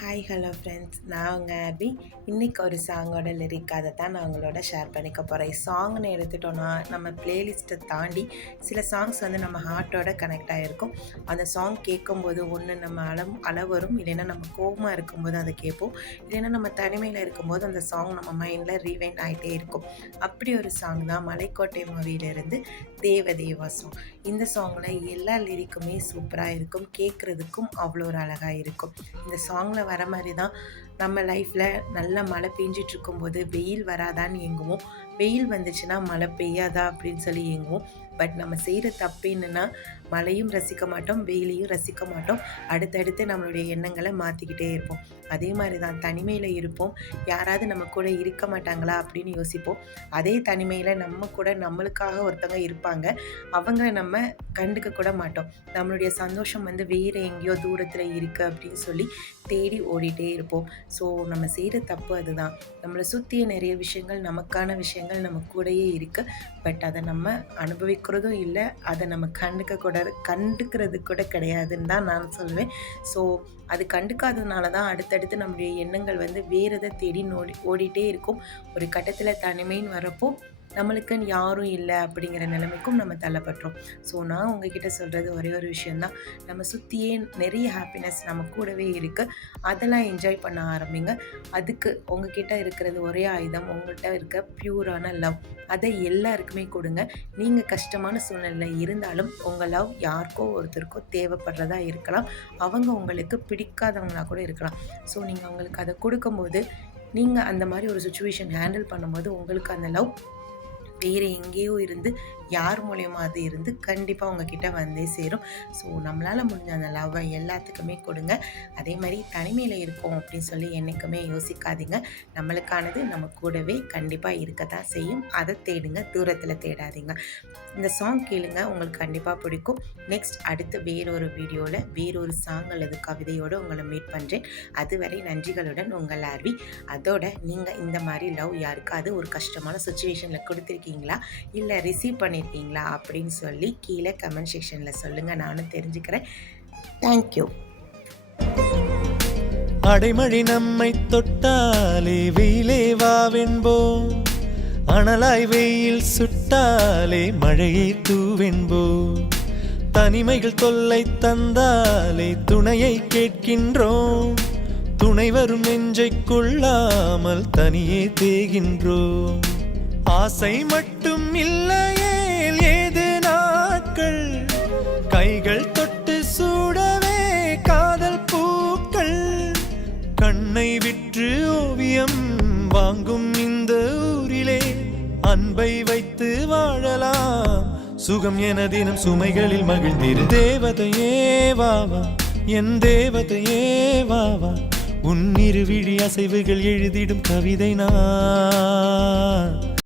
Hi hello friends, நான் உங்கள் அபி. இன்றைக்கி ஒரு சாங்கோட லிரிக் அதை தான் நான் உங்களோட ஷேர் பண்ணிக்க போகிறேன். சாங்னு எடுத்துட்டோன்னா நம்ம ப்ளேலிஸ்ட்டை தாண்டி சில சாங்ஸ் நம்ம ஹார்ட்டோட கனெக்ட் ஆகிருக்கும். அந்த சாங் கேட்கும்போது ஒன்று நம்ம அழவரும், இல்லைன்னா நம்ம கோபமாக இருக்கும்போது அதை கேட்போம், இல்லைன்னா நம்ம தனிமையில் இருக்கும்போது அந்த சாங் நம்ம மைண்டில் ரீவைண்ட் ஆகிட்டே இருக்கும். அப்படி ஒரு சாங் தான் மலைக்கோட்டை மூவியிலிருந்து தேவதேவா சாங். இந்த சாங்கில் எல்லா லிரிக்குமே சூப்பராக இருக்கும், கேட்குறதுக்கும் அவ்வளோ ஒரு அழகாக இருக்கும். இந்த சாங்கில் வர மாதிரி தான் நம்ம லைஃப்பில் நல்லா மழை பெஞ்சிட்டு இருக்கும்போது வெயில் வராதான்னு ஏங்குவோம், வெயில் வந்துச்சுன்னா மழை பெய்யாதா அப்படின்னு சொல்லி ஏங்குவோம். பட் நம்ம செய்கிற தப்பு என்னென்னா, மழையும் ரசிக்க மாட்டோம், வெயிலையும் ரசிக்க மாட்டோம், அடுத்தடுத்து நம்மளுடைய எண்ணங்களை மாற்றிக்கிட்டே இருப்போம். அதே மாதிரி தான் தனிமையில் இருப்போம், யாராவது நம்ம கூட இருக்க மாட்டாங்களா அப்படின்னு யோசிப்போம். அதே தனிமையில் நம்ம கூட நம்மளுக்காக ஒருத்தவங்க இருப்பாங்க, அவங்கள நம்ம கண்டுக்க கூட மாட்டோம். நம்மளுடைய சந்தோஷம் வேறு எங்கேயோ தூரத்தில் இருக்குது அப்படின்னு சொல்லி தேடி ஓடிட்டே இருப்போம். ஸோ நம்ம செய்கிற தப்பு அதுதான். நம்மளை சுற்றிய நிறைய விஷயங்கள், நமக்கான விஷயங்கள் நம்ம கூடயே இருக்குது, பட் அதை நம்ம அனுபவிக்கிறதும் இல்லை, அதை நம்ம கண்டுக்கிறது கூட கிடையாதுன்னு தான் நான் சொல்வேன். ஸோ அது கண்டுக்காததுனால தான் அடுத்தடுத்து நம்மளுடைய எண்ணங்கள் வேறு எதை தேடி ஓடிட்டே இருக்கும். ஒரு கட்டத்தில் தனிமைன்னு வரப்போ நம்மளுக்குன்னு யாரும் இல்லை அப்படிங்கிற நிலைமைக்கும் நம்ம தள்ளப்பட்டுரும். ஸோ நான் உங்ககிட்ட சொல்கிறது ஒரே ஒரு விஷயந்தான், நம்ம சுற்றியே நிறைய ஹாப்பினஸ் நம்ம கூடவே இருக்குது, அதெல்லாம் என்ஜாய் பண்ண ஆரம்பிங்க. அதுக்கு உங்ககிட்ட இருக்கிறது ஒரே ஆயுதம், உங்கள்கிட்ட இருக்க பியூரான லவ், அதை எல்லாருக்குமே கொடுங்க. நீங்கள் கஷ்டமான சூழ்நிலையில் இருந்தாலும் உங்கள் லவ் யாருக்கோ ஒருத்தருக்கோ தேவைப்படுறதா இருக்கலாம், அவங்க உங்களுக்கு பிடிக்காதவங்களாக கூட இருக்கலாம். ஸோ நீங்கள் அவங்களுக்கு அதை கொடுக்கும்போது, நீங்கள் அந்த மாதிரி ஒரு சுச்சுவேஷன் ஹேண்டில் பண்ணும்போது உங்களுக்கு அந்த லவ் வேறு எங்கேயோ இருந்து, யார் மூலயமா அது இருந்து கண்டிப்பாக உங்ககிட்ட வந்தே சேரும். ஸோ நம்மளால் முடிஞ்ச அந்த லவ்வை எல்லாத்துக்குமே கொடுங்க. அதே மாதிரி தனிமையில் இருக்கோம் அப்படின்னு சொல்லி என்றைக்குமே யோசிக்காதீங்க. நம்மளுக்கானது நம்ம கூடவே கண்டிப்பாக இருக்க தான் செய்யும், அதை தேடுங்க, தூரத்தில் தேடாதீங்க. இந்த சாங் கேளுங்க, உங்களுக்கு கண்டிப்பாக பிடிக்கும். நெக்ஸ்ட் அடுத்து வேறொரு வீடியோவில் வேறொரு சாங் அல்லது கவிதையோடு உங்களை மீட் பண்ணுறேன். அதுவரை நன்றிகளுடன் உங்கள் ஆர்வி. அதோட நீங்கள் இந்த மாதிரி லவ் யாருக்காவது ஒரு கஷ்டமான சுச்சுவேஷனில் கொடுத்துருக்கீங்களா, இல்லை ரிசீவ் பண்ணியிருக்கீங்களா அப்படின்னு சொல்லி கீழே கமெண்ட் செக்ஷனில் சொல்லுங்கள், நானும் தெரிஞ்சுக்கிறேன். தேங்க்யூ. அடைமழை நம்மை தொட்டாலே வெயிலே வாவென்போம், அனலாய் வெயில் சுட்டாலே மழையை தூவென்போம், தனிமைகள் தொல்லை தந்தாலே துணையை கேட்கின்றோம், துணை வரும் நெஞ்சை கொள்ளாமல் தனியே தேகின்றோம். ஆசை மட்டும் இல்லையே ஏது நாட்கள், கைகள் தொட்டு சூடவே காதல் பூக்கள், கண்ணை விற்று ஓவியம் வாங்கும் இந்த ஊரிலே அன்பை வைத்து வாழலாம், சுகம் என தினம் சுமைகளில் மகிழ்ந்திரு. தேவதையே வாவா, என் தேவதையே வாவா, உன் இருவிழி அசைவுகள் எழுதிடும் கவிதை நான்.